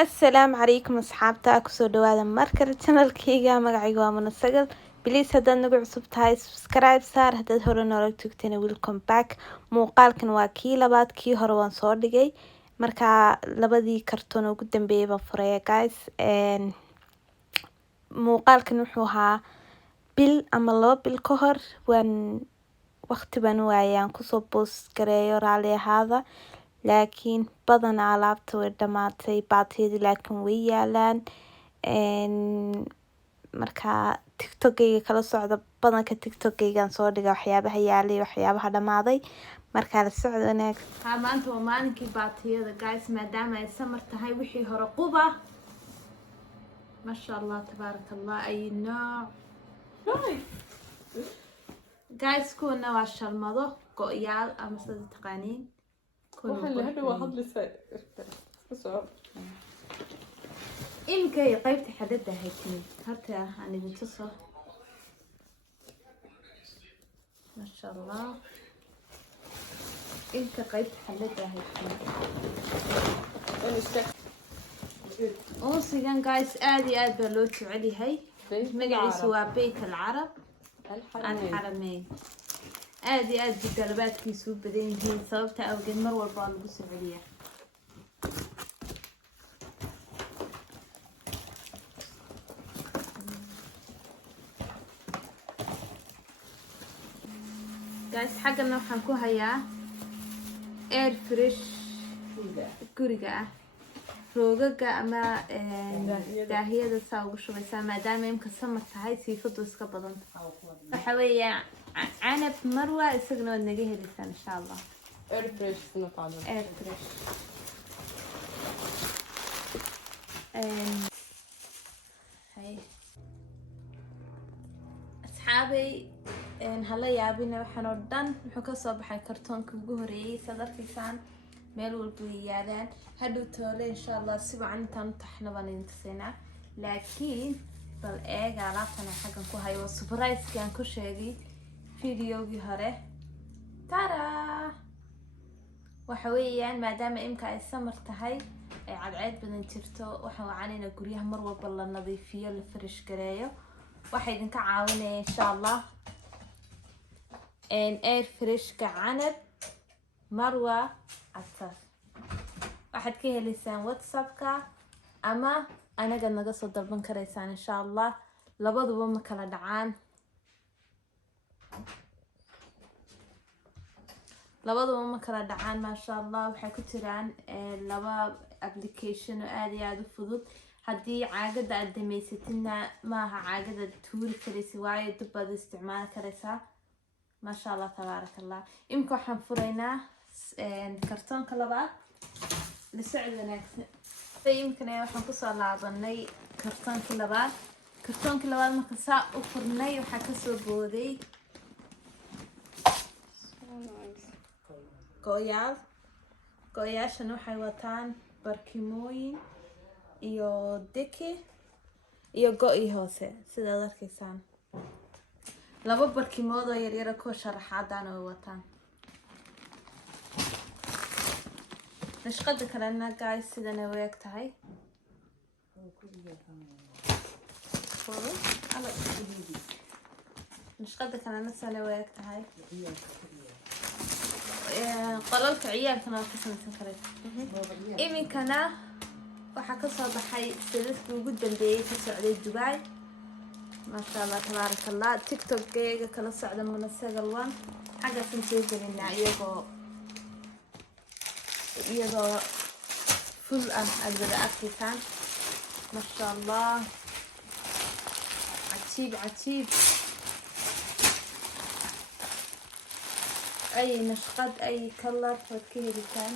السلام عليكم أصحابتا أكسو دوادا مركل channel كيغا مقعيقوا من السقل بليس هدان نقع عصبتهاي سبسكرايب سار هداد هورو نورك تكتيني ويلكم باك موقالكن waa kii labaad kii hore waan soo dhigay marka labadii kartoon ugu dambeeyay baan furaya guys muuqaalkan wuxuu ahaa bil ama 2 bil ka hor waan waqti baan waayaan kusoo post gareeyo raali ahaada laakiin badanaa alaabta way dhamaatay baatiyadii laakiin way yaalaan marka tiktokayga kala socda badanka tiktokaygaan soo dhiga waxyaabaha yaalay waxyaabaha dhamaaday marka la socdo wanaag maanta waa maalinkii baatiyada guys maadaama ay samar tahay wixii hore quba masha Allah tabarakallah ay nooc guys kuna waa shalmado go'yaal ama sida taqaaniin إنك قيبت حددها هيك هرتي أنا بتصل ما شاء الله إنك قيبت حددها هيك أوصيان جايز آدي بلوت علي هاي مقعي سوا بيت العرب الحرمين آدي قلبات كيسو بدين هي صوبتها أو قد مروة البال بس عليها guys حقنا وحنكو هيا air fresh guriga roogaga ama daahiyada saa ugu shubaysaa maadaama imka samar tahay siifadu iska badan waxa weeyaa عنب مروة isagana waad naga helisaa insha Allah air fresh air fresh هاي أصحابي هلا yaabina waxaan oo dhan wuxuu ka soo baxay kartoonka ugu horeeyay sadarkiisaan meel walba yaalaan hadhow toole insha Allah si wacan intaan taxna baan intaasina laakiin bal eega alaabtan xagan ku hayo surprise kan ku sheegay فيديوغي هره ترى waxa weeyaan maadaama imka ay samar tahay ay cadceed badan jirto waxa wacanina guryaha mar walba la nadiifiyo la fresh gareeyo waxa idin ka caawinaya insha Allah air fresh ka canab marwa atar waxaad ka helaysaan WhatsApp-ka ama anaga naga soo dalban karaysaan insha Allah labaduba ma kala dhacaan labaduba ma kala dhacaan ma sha Allah waxay ku jiraan laba application oo aad iyo aad u fudud hadii caagada aad dhameysatidna maaha caagada tuuri karaysi waayo dib baad isticmaali karaysaa ma sha Allah tabarakallah imka waxaan furaynaa kartoonka labaad la socod wanaagsan imkana waxaan ku soo laabanay kartoonka labaad marka saa u furnay waxa ka soo booday go'yaashan waxay wataan barkimooyin iyo deki iyo go'i hoose sida arkaysaan laba barkimood oo yar yar oo sharaxaadaan oo wataan nashqada kalena guys sidana weeg tahay nashqada kalena sidana weeg tahay قللت عيالكنا وكسمتن كريت إمكنا وحكى صباحي سلسلة وجود بندية في السعودية دبي ما شاء الله تبارك الله تيك توك جيجا كلا صعدة من السجلوان حاجة سنتيجة لنا يجو فل أقدر أكتان ما شاء الله عتيب أي نشقد أي كلر وكذا كان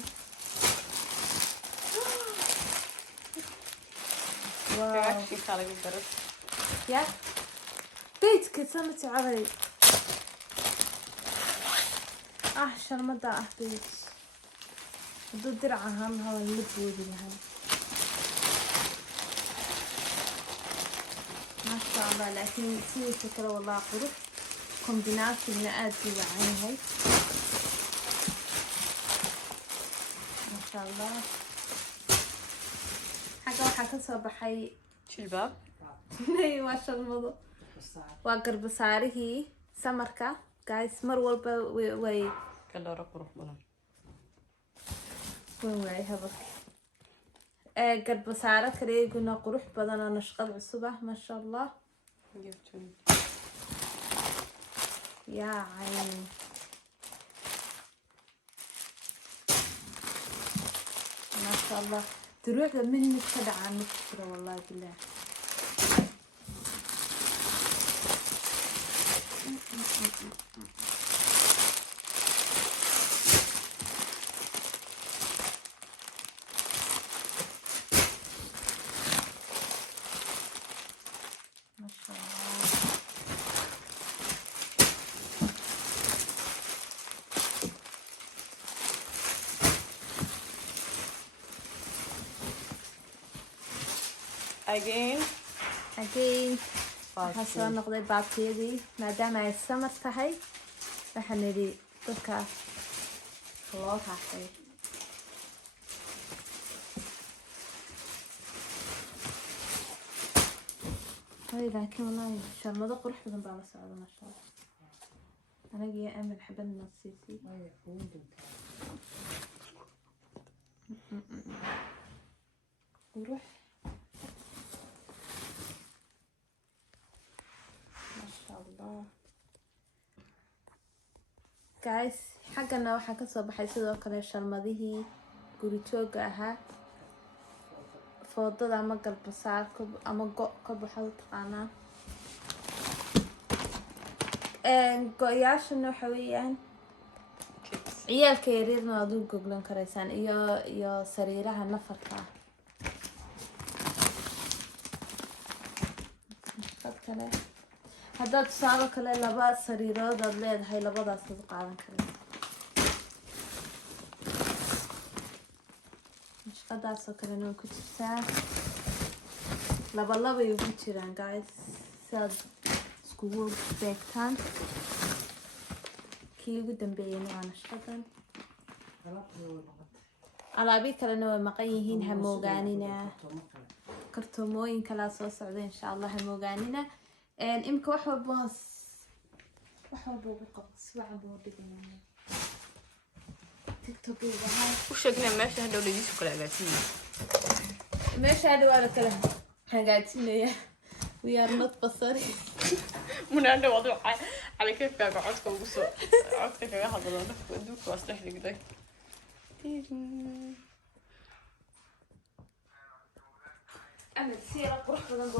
واو شيء خالق الدرس يا بيت كسمت عربي شرمضة بيت ضد درعها هم هوا المدود لها ما شاء الله لكن تسوي فكرة والله قرب كومبينات من آدي وعيني هاي ما شاء الله حاجة وحاجة صباحي جلباب اي ما شاء الله وقرب صاريه سمركا جايز مر والبا وي كلا روح بنا وي هبك قرب صاره كري قلنا قروح بدنا نشقد الصبح ما شاء الله جبتوني يا عين ما شاء الله تروح منك كذا عن نكتر والله بالله ما شاء الله again waxaa soo noqday baabtiyadii maadaama ay samar tahay waxaan nidhi dadka loo raacay laakiin wallaahi sharmado qurux badan baa la socda maasha allah anagiyo amal xabad nasiisii qurux guys xaggana waxaa kasoo baxay sidoo kale sharmadihii guri jooga ahaa foodada ama galbasaar ama go ka baxo taqaanaa go-yaashana waxa weeyaan ciyaalka yaryarna waad u goglan karaysaan iyo sariiraha nafarka ah kale haddaad tusaalo kale laba sariirood aad leedahay labadaas ad qaadan karaysa mashqadaasoo kalena way ku jirtaa labay ugu jiraan guys siaad iskugu beegtaan kii ugu dambeeyeyna waa nashqadan alaabii kalena way maqan yihiin hamoogaanina kartoomooyin kalaa soo socda insha allah hamoogaanina imka wax walba ugu qabo siwacan buu dhiganaya tiktok وشكلنا ماشي هذا ولا يسوق العباسية meesha hadha waa la kala hagaajinaya we are not basari من عنده وضوع على كيف كاك عودك وقصو عودك كاك هذا نفك ودوك واصلح لك ذاك أنا سيرة قرح بدن